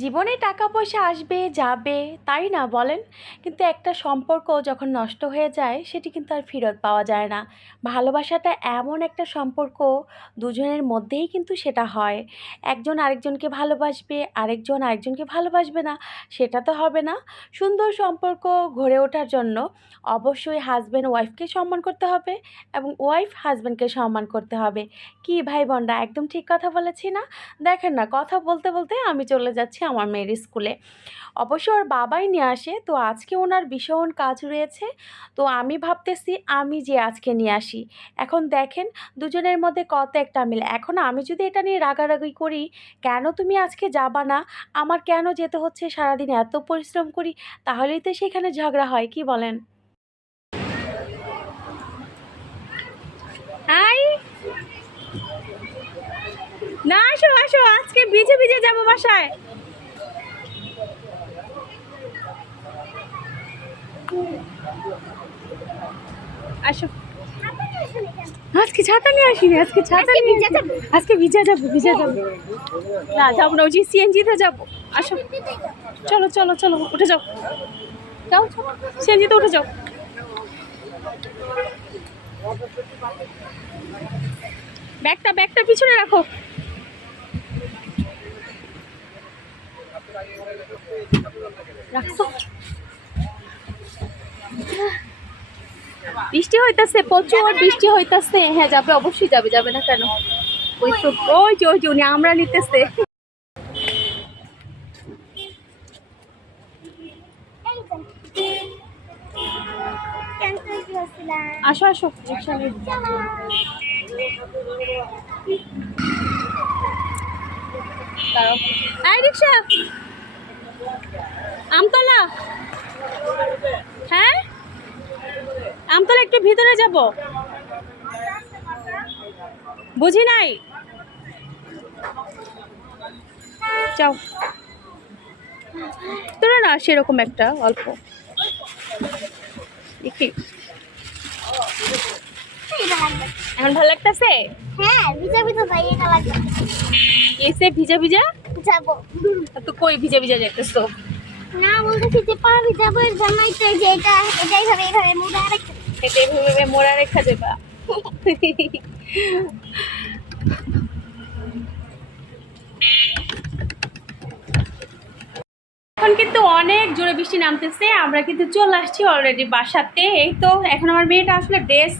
জীবনে টাকা পয়সা আসবে যাবে তাই না বলেন, কিন্তু একটা সম্পর্ক যখন নষ্ট হয়ে যায় সেটি কিন্তু আর ফেরত পাওয়া যায় না। ভালোবাসাটা এমন একটা সম্পর্ক, দুজনের মধ্যেই কিন্তু সেটা হয়। একজন আরেকজনকে ভালোবাসবে, আরেকজন আরেকজনকে ভালোবাসবে না, সেটা তো হবে না। সুন্দর সম্পর্ক গড়ে ওঠার জন্য অবশ্যই হাজব্যান্ড ওয়াইফকে সম্মান করতে হবে এবং ওয়াইফ হাজব্যান্ডকে সম্মান করতে হবে। কি ভাই বোনরা, একদম ঠিক কথা বলেছি না? দেখেন না, কথা বলতে বলতে আমি চলে যাচ্ছি আমার মেয়ের স্কুলে। অবশ্য ওর বাবাই নিয়ে আসে, তো আজকে ওনার ভীষণ কাজ রয়েছে। তো আমি ভাবতেছি আমি যে আজকে নিয়ে আসি। এখন দেখেন দুজনের মধ্যে কত একটা মিল। এখন আমি যদি এটা নিয়ে রাগারাগি করি, কেন তুমি আজকে যাবা না, আমার কেন যেতে হচ্ছে, সারাদিন এত পরিশ্রম করি, তাহলেই তো সেখানে ঝগড়া হয়, কি বলেন? হাই, না আসো আসো, আজকে ভিজে ভিজে যাবো বাসায়। আসো, আজকে ছাতা নিয়ে আসিনি, আজকে ছাতা নিয়ে আজকে ভিজা যাবো, ভিজা যাবো। না যাবো না, ওই যে সিএনজিতে যাবো। আসো, চলো চলো চলো, উঠে যাও, যাও সিএনজিতে উঠে যাও। ব্যাগটা ব্যাগটা পিছনে রাখো। রাখছো? বৃষ্টি হইতাছে, প্রচুর বৃষ্টি হইতাছে। হ্যাঁ যাবে, অবশ্যই যাবে, যাবে না কেন? ওই তো, ওই যে উনি আমরা নিতেছে। আসো আসো, রিক্সা নিয়ে। দাঁড়াও, এই রিক্সা, আমতলা। হ্যাঁ, আমতলা একটু ভিতরে যাব। বুঝি নাই, যাও। তোরা না সেরকম একটা অল্প দেখি। এখন ভালো লাগতেছে? হ্যাঁ, ভিজা ভিজা তাই এটা লাগবে। এসে ভিজা ভিজা যাবো তো, কই ভিজা ভিজা যাইতেছো? না, বলতেছি যে পা ভিজাবো, এর জন্যই তো এই যে এটাই হবে, এইভাবে মুড়ে রাখতে। এটা এভাবে মোড়া রেখা যাবা। এখন কিন্তু অনেক জোরে বৃষ্টি নামতেছে, আমরা কিন্তু চলে আসছি অলরেডি বাসাতে। এই তো এখন আমার মেয়েটা আসলে ড্রেস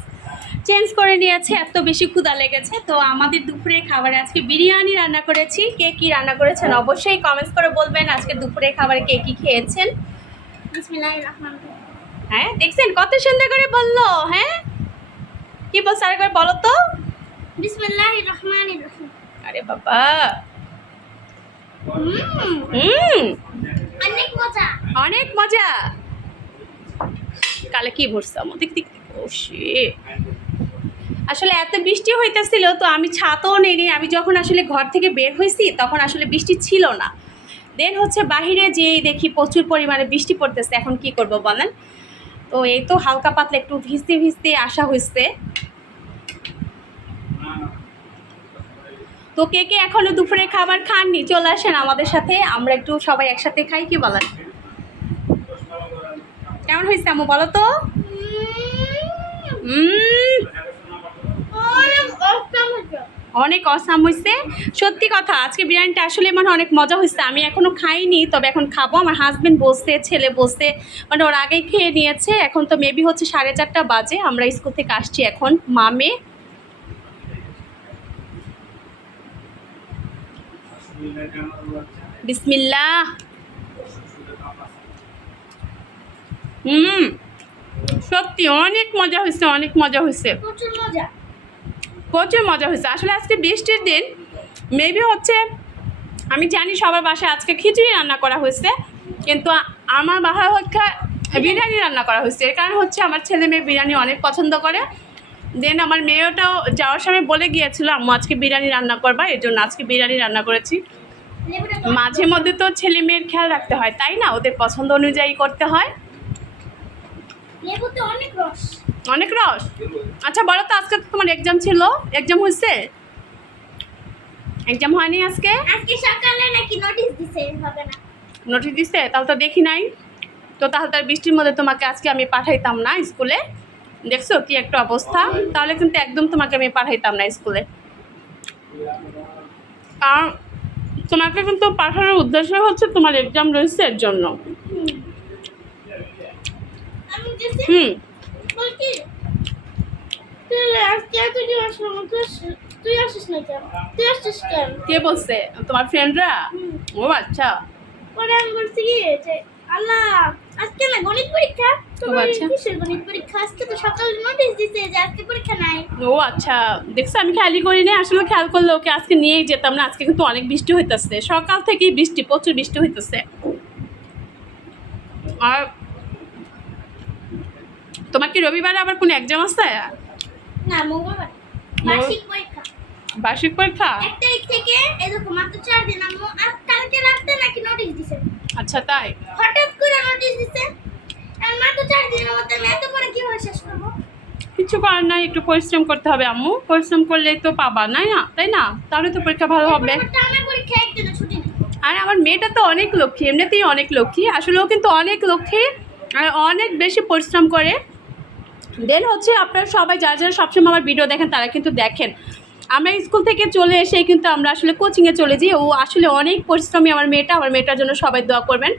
চেঞ্জ করে নিয়েছে, এত বেশি ক্ষুধা লেগেছে। তো আমাদের দুপুরে খাবারে আজকে বিরিয়ানি রান্না করেছি। কে কি রান্না করেছেন অবশ্যই কমেন্টস করে বলবেন, আজকে দুপুরে খাবারে কে কি খেয়েছেন। বিসমিল্লাহির রহমানির রহিম। হ্যাঁ দেখছেন কত সুন্দর করে বললো। হ্যাঁ, কি বলছে আরেকবার বলো তো। বিসমিল্লাহির রহমানির রহিম। আরে বাবা, অনেক মজা। অনেক মজা। কালে কি ভরসাম দেখ দেখ। ও শিট, আসলে এত বৃষ্টি হইতেছিল তো আমি ছাতাও নেইনি। আমি যখন আসলে ঘর থেকে বের হয়েছি তখন আসলে বৃষ্টি ছিল না। দেন হচ্ছে বাহিরে যেই দেখি প্রচুর পরিমাণে বৃষ্টি পড়তেছে। এখন কি করব বলেন? তো এই তো হালকা পাতলা একটু ভিজতে ভিজতে আসা হয়েছে। তো কে কে এখনো দুপুরে খাবার খাননি চলে আসেন আমাদের সাথে, আমরা একটু সবাই একসাথে খাই, কি বলেন? কেমন হয়েছে আম্মু বলো তো? অনেক অসাম হয়েছে, সত্যি কথা। আজকে বিরিয়ানিটা আসলে মানে অনেক মজা হয়েছে। আমি এখনো খাইনি, তবে এখন খাবো। আমার হাজবেন্ড বসছে, ছেলে বসছে, মানে ওর আগেই খেয়ে নিয়েছে। এখন তো মেবি হচ্ছে 4:30 বাজে, আমরা স্কুল থেকে আসছি এখন মামে। বিসমিল্লাহ। সত্যি অনেক মজা হয়েছে, অনেক মজা হয়েছে, প্রচুর মজা। প্রচুর মজা হয়েছে। আসলে আজকে বৃষ্টির দিন, মেবি হচ্ছে আমি জানি সবার বাসায় আজকে খিচুড়ি রান্না করা হয়েছে, কিন্তু আমার বাসায় হচ্ছে বিরিয়ানি রান্না করা হয়েছে। এর কারণ হচ্ছে আমার ছেলে মেয়ে বিরিয়ানি অনেক পছন্দ করে। দেন আমার মেয়েটাও যাওয়ার সময় বলে গিয়েছিল আম্মু আজকে বিরিয়ানি রান্না করবা, এর জন্য আজকে বিরিয়ানি রান্না করেছি। মাঝে মধ্যে তো ছেলে মেয়ের খেয়াল রাখতে হয়, তাই না? ওদের পছন্দ অনুযায়ী করতে হয়। লেবুতে অনেক রস। অনেক রস। আচ্ছা বলো তো, আজকে তো তোমার এক্সাম ছিল, এক্সাম হয়েছে? এক্সাম হয়নি আজকে? আজকে সকালে নাকি নোটিশ দিছে, হবে না। নোটিশ দিছে? তাহলে তো দেখি নাই। তো তাহলে তার বৃষ্টির মধ্যে তোমাকে আজকে আমি পাঠাইতাম না স্কুলে। দেখছো কি একটা অবস্থা? তাহলে কিন্তু একদম তোমাকে আমি পাঠাইতাম না স্কুলে। আর তোমাকে কিন্তু পাঠানোর উদ্দেশ্য হচ্ছে তোমার এক্সাম রয়েছে এর জন্য। আমি গেছি হুম। বলছি তুই আজকে তুই আসলাম, তুই আসিস না কেন? তুই আসছিস কেন? কে বলছে? তোমার ফ্রেন্ডরা? ও আচ্ছা। পরে আমি বলছি কি যে আল্লাহ আজকে না গণিত পরীক্ষা। তোমার আচ্ছা। কিসের গণিত পরীক্ষা? আজকে তো সকালে নোটিশ দিছে যে আজকে পরীক্ষা নাই। ও আচ্ছা, দেখছো আমি খেয়ালই করি না। আসলে খেয়াল করলে ওকে আজকে নিয়েই যেতাম না। আজকে কিন্তু অনেক বৃষ্টি হইতেছে, সকাল থেকেই বৃষ্টি, প্রচুর বৃষ্টি হইতেছে। আর তোমার কি রবিবারে আবার কোনো এক্সাম আছে? না, মঙ্গলবার বার্ষিক পরীক্ষা। বার্ষিক পরীক্ষা? 1 তারিখ থেকে এরকম মাত্র 4 দিন। আম্মু আর কালকে রাতে নাকি নোটিশ দিছে। আচ্ছা তাই? হঠাৎ করে নোটিশ দিছে। আর মাত্র 4 দিনের মধ্যে আমি এত পরে কিভাবে শেষ করবো? কিছু করার নাই, একটু পরিশ্রম করতে হবে আম্মু। পরিশ্রম করলেই তো পাবা, তাই না? তাহলে তো পরীক্ষা ভালো হবে। টানা পরীক্ষা একদিনও ছুটি নেই। আর আমার মেয়েটা তো অনেক লক্ষ্মী, এমনিতেই অনেক লক্ষ্মী। আসলেও কিন্তু অনেক লক্ষ্মী আর অনেক বেশি পরিশ্রম করে। দেন হচ্ছে আপনারা সবাই যারা যারা সবসময় আমার ভিডিও দেখেন তারা কিন্তু দেখেন আমরা স্কুল থেকে চলে এসে কিন্তু আমরা আসলে কোচিংয়ে চলে যাই। ও আসলে অনেক পরিশ্রমী আমার মেয়েটা। আমার মেয়েটার জন্য সবাই দোয়া করবেন।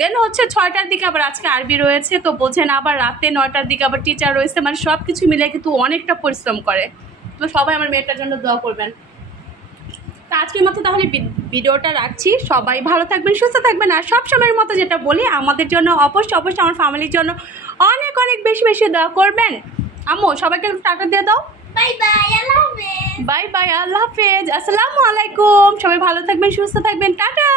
দেন হচ্ছে 6টার দিকে আবার আজকে আরবি রয়েছে, তো বোঝেন, আবার রাতে 9টার দিকে আবার টিচার রয়েছে। মানে সব কিছু মিলে কিন্তু অনেকটা পরিশ্রম করে। তো সবাই আমার মেয়েটার জন্য দোয়া করবেন। তো আজকের মতো তাহলে ভিডিওটা রাখছি। সবাই ভালো থাকবেন, সুস্থ থাকবেন। আর সব সময়ের মতো যেটা বলি, আমাদের জন্য অবশ্যই অবশ্যই আমার ফ্যামিলির জন্য অনেক অনেক বেশি বেশি দোয়া করবেন। আম্মু সবাইকে টাটা দিয়ে দাও। বাই বাই, আল্লাহ হাফেজ। বাই বাই, আল্লাহ হাফেজ, আসসালামু আলাইকুম। সবাই ভালো থাকবেন, সুস্থ থাকবেন, টাটা।